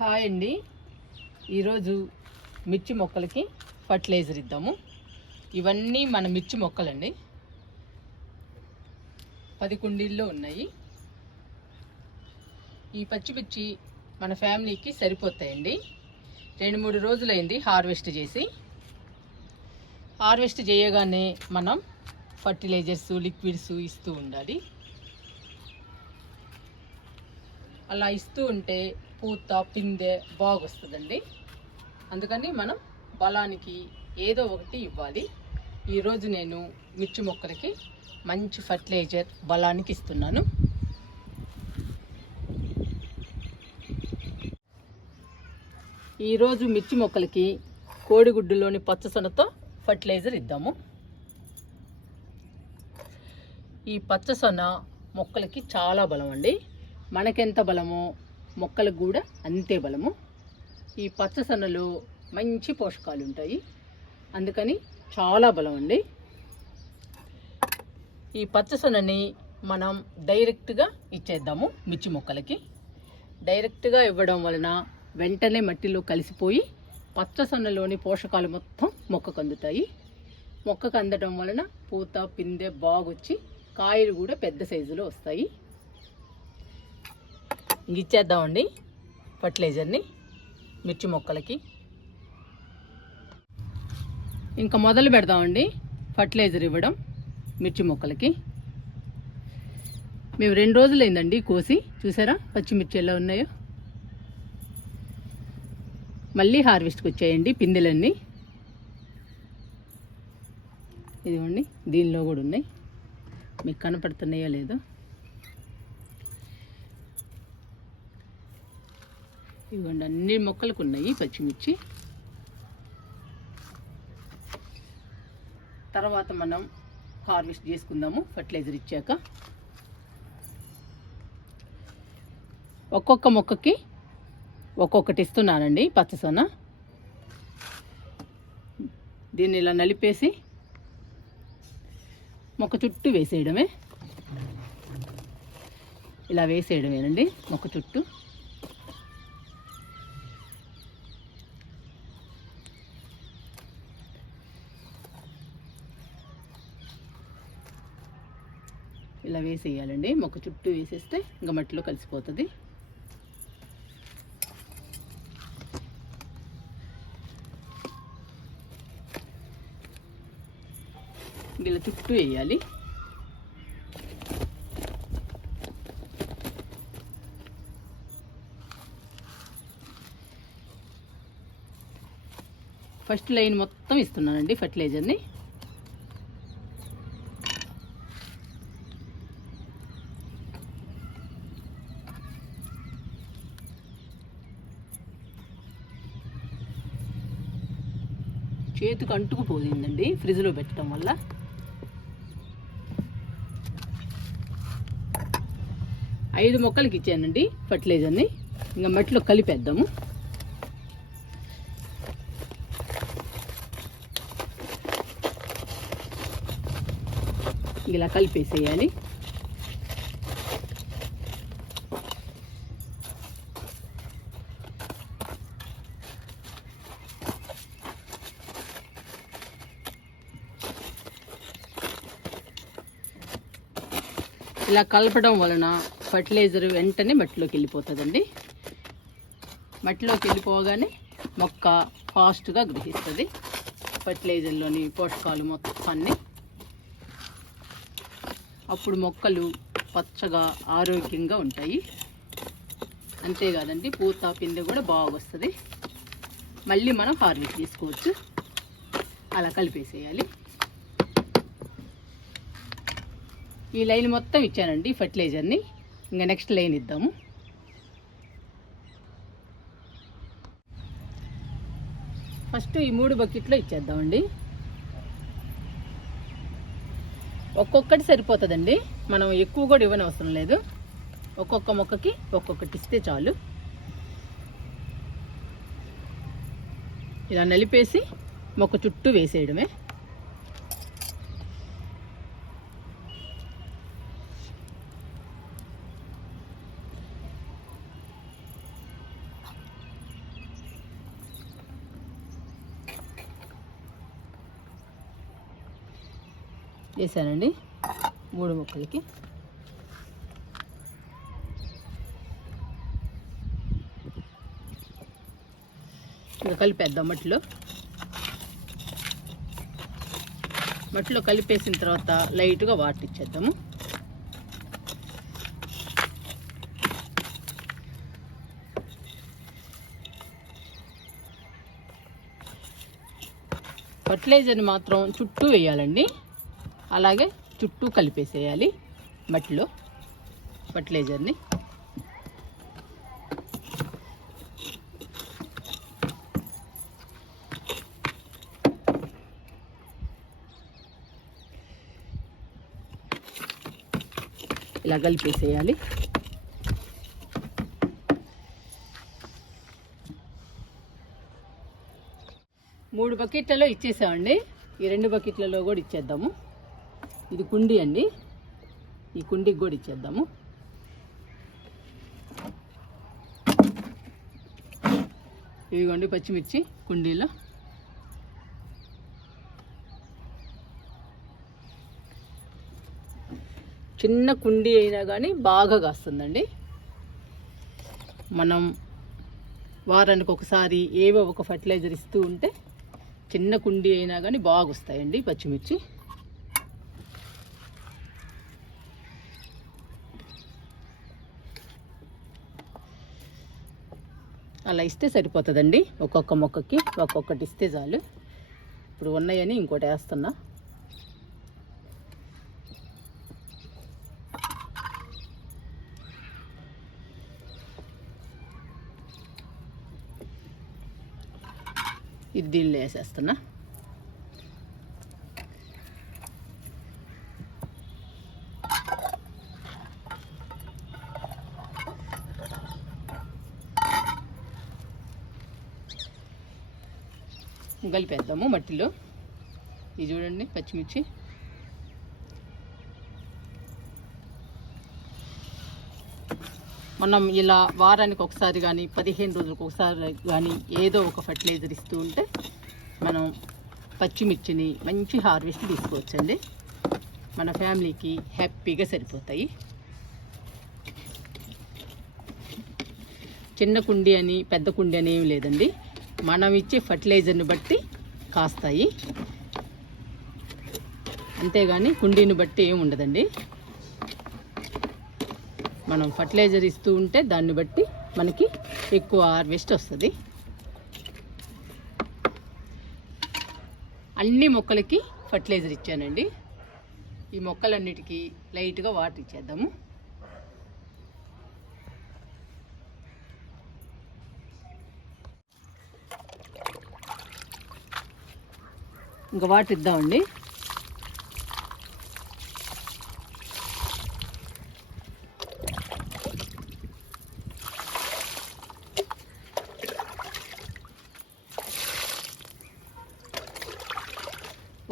Hi అండి. ఈరోజు మిర్చి మొక్కలకి ఫర్టిలైజర్ ఇద్దాము. ఇవన్నీ మన మిర్చి మొక్కలండి. 10 కుండీల్లో ఉన్నాయి. ఈ పచ్చిమిర్చి మన ఫ్యామిలీకి సరిపోతాయండి. 2-3 రోజులైంది హార్వెస్ట్ చేసి. హార్వెస్ట్ చేయగానే మనం ఫర్టిలైజర్స్, లిక్విడ్స్ ఇస్తూ ఉండాలి. అలా ఇస్తూ ఉంటే పూత పిందె బాగొస్తుందండి. అందుకని మనం బలానికి ఏదో ఒకటి ఇవ్వాలి. ఈరోజు నేను మిర్చి మొక్కలకి మంచి ఫర్టిలైజర్ బలానికి ఇస్తున్నాను. ఈరోజు మిర్చి మొక్కలకి కోడిగుడ్డులోని పచ్చసొనతో ఫర్టిలైజర్ ఇద్దాము. ఈ పచ్చసొన మొక్కలకి చాలా బలం అండి. మనకెంత బలమో మొక్కలకు కూడా అంతే బలము. ఈ పచ్చసొనలో మంచి పోషకాలు ఉంటాయి, అందుకని చాలా బలం అండి. ఈ పచ్చసొనని మనం డైరెక్ట్గా ఇచ్చేద్దాము మిర్చి మొక్కలకి. డైరెక్ట్గా ఇవ్వడం వలన వెంటనే మట్టిలో కలిసిపోయి పచ్చసొనలోని పోషకాలు మొత్తం మొక్కకు అందుతాయి. మొక్కకు అందడం వలన పూత పిందె బాగొచ్చి కాయలు కూడా పెద్ద సైజులో వస్తాయి. ఇచ్చేద్దామండి ఫర్టిలైజర్ని మిర్చి మొక్కలకి. ఇంకా మొదలు పెడదామండి ఫర్టిలైజర్ ఇవ్వడం మిర్చి మొక్కలకి. మేము 2 రోజులైందండి కోసి. చూసారా పచ్చిమిర్చి ఎలా ఉన్నాయో. మళ్ళీ హార్వెస్ట్కి వచ్చాయండి పిందెలన్నీ. ఇదిగోండి, దీనిలో కూడా ఉన్నాయి. మీకు కనపడుతున్నాయో లేదో. ఇవ్వండి, అన్ని మొక్కలకు ఉన్నాయి పచ్చిమిర్చి. తర్వాత మనం హార్వెస్ట్ చేసుకుందాము ఫర్టిలైజర్ ఇచ్చాక. ఒక్కొక్క మొక్కకి ఒక్కొక్కటి ఇస్తున్నానండి పచ్చసొన. దీన్ని ఇలా నలిపేసి మొక్క చుట్టూ వేసేయడమే. ఇలా వేసేయడమేనండి మొక్క చుట్టూ. ఇలా వేసేయాలండి. మొక్క చుట్టూ వేసేస్తే ఇంకా మట్టిలో కలిసిపోతుంది. ఇలా చుట్టూ వేయాలి. ఫస్ట్ లైన్ మొత్తం ఇస్తున్నానండి ఫర్టిలైజర్ని. చేతికి అంటుకుపోయిందండి ఫ్రిడ్జ్లో పెట్టడం వల్ల. ఐదు మొక్కలకి ఇచ్చానండి ఫర్టిలైజర్ని. ఇంకా మట్టిలో కలిపేద్దాము. ఇలా కలిపేసేయాలి. ఇలా కలపడం వలన ఫర్టిలైజర్ వెంటనే మట్టిలోకి వెళ్ళిపోతుందండి. మట్టిలోకి వెళ్ళిపోగానే మొక్క ఫాస్ట్గా గ్రహిస్తుంది ఫర్టిలైజర్లోని పోషకాలు మొత్తాన్ని. అప్పుడు మొక్కలు పచ్చగా ఆరోగ్యంగా ఉంటాయి. అంతేకాదండి, పూత పిందె కూడా బాగా వస్తుంది. మళ్ళీ మనం హార్వెస్ట్ చేసుకోవచ్చు. అలా కలిపేసేయాలి. ఈ లైన్ మొత్తం ఇచ్చానండి ఫర్టిలైజర్ని. ఇంకా నెక్స్ట్ లైన్ ఇద్దాము. ఫస్ట్ ఈ 3 బకెట్లో ఇచ్చేద్దామండి. ఒక్కొక్కటి సరిపోతుందండి. మనం ఎక్కువ కూడా ఇవ్వనవసరం లేదు. ఒక్కొక్క మొక్కకి ఒక్కొక్కటి ఇస్తే చాలు. ఇలా నలిపేసి మొక్క చుట్టూ వేసేయడమే. వేసానండి 3 మొక్కలకి. ఇంకా కలిపేద్దాం మట్టిలో కలిపేసిన తర్వాత లైట్గా వాటర్ ఇచ్చేద్దాము. ఫర్టిలైజర్ని మాత్రం చుట్టూ వేయాలండి, అలాగే చుట్టూ కలిపేసేయాలి మట్టిలో ఫర్టిలైజర్ని. ఇలా కలిపేసేయాలి. మూడు బకెట్లలో ఇచ్చేసామండి. ఈ 2 బకెట్లలో కూడా ఇచ్చేద్దాము. ఇది కుండీ అండి, ఈ కుండీకి కూడా ఇచ్చేద్దాము. ఇవిగోండి పచ్చిమిర్చి కుండీలో. చిన్న కుండీ అయినా కానీ బాగా కాస్తుందండి. మనం వారానికి ఒకసారి ఏవో ఒక ఫర్టిలైజర్ ఇస్తూ ఉంటే చిన్న కుండీ అయినా కానీ బాగా వస్తాయండి పచ్చిమిర్చి. అలా ఇస్తే సరిపోతుందండి. ఒక్కొక్క మొక్కకి ఒక్కొక్కటి ఇస్తే చాలు. ఇప్పుడు ఉన్నాయని ఇంకోటి వేస్తున్నా. ఇది దీనిలో వేసేస్తున్నా. కలిపేద్దాము మట్టిలో. ఇది చూడండి పచ్చిమిర్చి. మనం ఇలా వారానికి ఒకసారి కానీ 15 రోజులకు ఒకసారి కానీ ఏదో ఒక ఫర్టిలైజర్ ఇస్తూ ఉంటే మనం పచ్చిమిర్చిని మంచి హార్వెస్ట్ తీసుకోవచ్చండి. మన ఫ్యామిలీకి హ్యాపీగా సరిపోతాయి. చిన్న కుండీ అని పెద్ద కుండీ అని ఏమి లేదండి, మనం ఇచ్చే ఫర్టిలైజర్ని బట్టి కాస్తాయి, అంతేగాని కుండీని బట్టి ఏమి ఉండదండి. మనం ఫర్టిలైజర్ ఇస్తూ ఉంటే దాన్ని బట్టి మనకి ఎక్కువ హార్వెస్ట్ వస్తుంది. అన్ని మొక్కలకి ఫర్టిలైజర్ ఇచ్చానండి. ఈ మొక్కలన్నిటికీ లైట్గా వాటర్ ఇచ్చేద్దాము. ఇంకా వాటర్ ఇద్దామండి.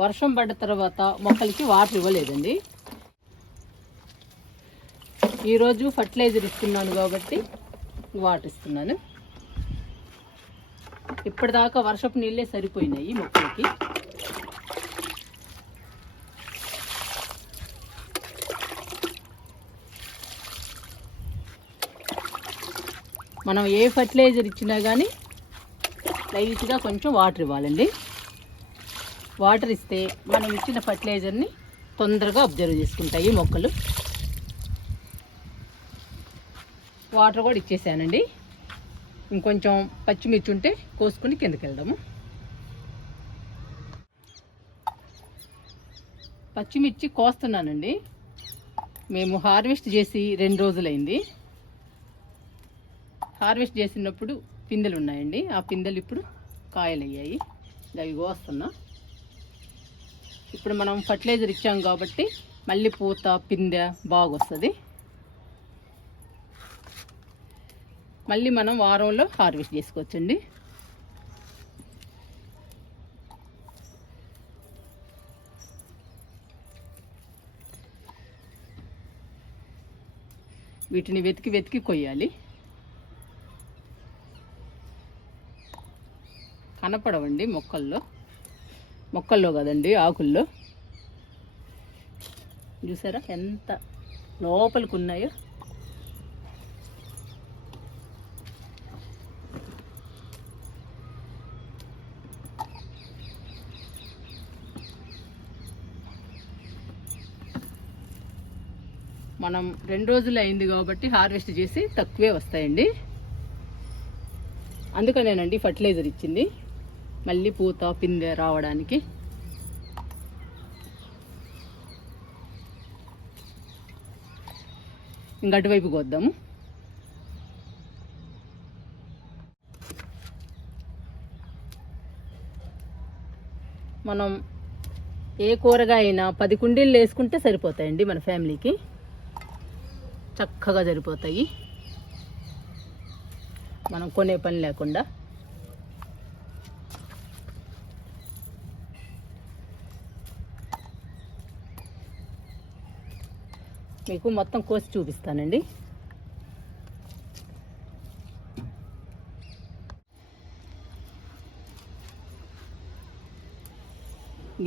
వర్షం పడ్డ తర్వాత మొక్కలకి వాటర్ ఇవ్వలేదండి. ఈరోజు ఫర్టిలైజర్ ఇస్తున్నాను కాబట్టి వాటర్ ఇస్తున్నాను. ఇప్పటిదాకా వర్షపు నీళ్ళే సరిపోయినాయి మొక్కలకి. మనం ఏ ఫర్టిలైజర్ ఇచ్చినా కానీ లైట్గా కొంచెం వాటర్ ఇవ్వాలండి. వాటర్ ఇస్తే మనం ఇచ్చిన ఫర్టిలైజర్ని తొందరగా అబ్జర్వ్ చేసుకుంటాయి మొక్కలు. వాటర్ కూడా ఇచ్చేసానండి. ఇంకొంచెం పచ్చిమిర్చి ఉంటే కోసుకుని కిందకి వెళ్దాము. పచ్చిమిర్చి కోస్తున్నానండి. మేము హార్వెస్ట్ చేసి 2 రోజులైంది. హార్వెస్ట్ చేసినప్పుడు పిందెలు ఉన్నాయండి, ఆ పిందెలు ఇప్పుడు కాయలు అయ్యాయి. అవి కోస్తున్నా. ఇప్పుడు మనం ఫర్టిలైజర్ ఇచ్చాం కాబట్టి మళ్ళీ పూత పిందె బాగా వస్తుంది. మళ్ళీ మనం వారంలో హార్వెస్ట్ చేసుకోవచ్చండి. వీటిని వెతికి వెతికి కొయ్యాలి. కనపడవండి మొక్కల్లో కదండి, ఆకుల్లో. చూసారా ఎంత లోపలికి ఉన్నాయో. మనం 2 రోజులు అయింది కాబట్టి హార్వెస్ట్ చేసి తక్కువే వస్తాయండి. అందుకనేనండి ఫర్టిలైజర్ ఇచ్చింది, మళ్ళీ పూత పిందె రావడానికి. ఇంకా అటువైపు కోద్దాము. మనం ఏ కూరగాయ అయినా 10 కుండీలు వేసుకుంటే సరిపోతాయండి, మన ఫ్యామిలీకి చక్కగా సరిపోతాయి, మనం కొనే పని లేకుండా. మీకు మొత్తం కోసి చూపిస్తానండి.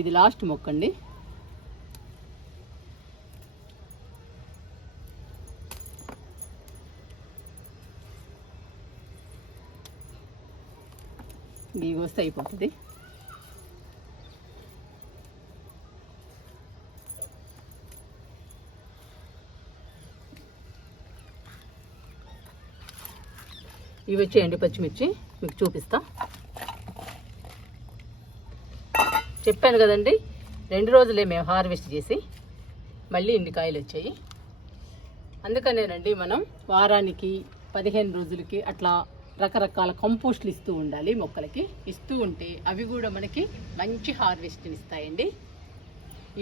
ఇది లాస్ట్ మొక్క అండి. ఇవి వస్తే అయిపోతుంది. ఇవి వచ్చేయండి పచ్చిమిర్చి, మీకు చూపిస్తా. చెప్పాను కదండి 2 రోజులే మేము హార్వెస్ట్ చేసి, మళ్ళీ ఇన్ని కాయలు వచ్చాయి. అందుకనేనండి మనం వారానికి 15 రోజులకి అట్లా రకరకాల కంపోస్ట్లు ఇస్తూ ఉండాలి. మొక్కలకి ఇస్తూ ఉంటే అవి కూడా మనకి మంచి హార్వెస్ట్ని ఇస్తాయండి.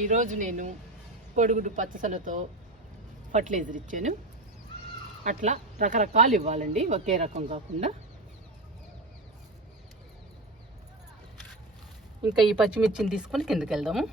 ఈరోజు నేను పొడుగుడు పచ్చసలతో ఫర్టిలైజర్ ఇచ్చాను. అట్లా రకరకాలు ఇవ్వాలండి, ఒకే రకం కాకుండా. ఇంకా ఈ పచ్చిమిర్చిని తీసుకొని కిందకి వెళ్దాము.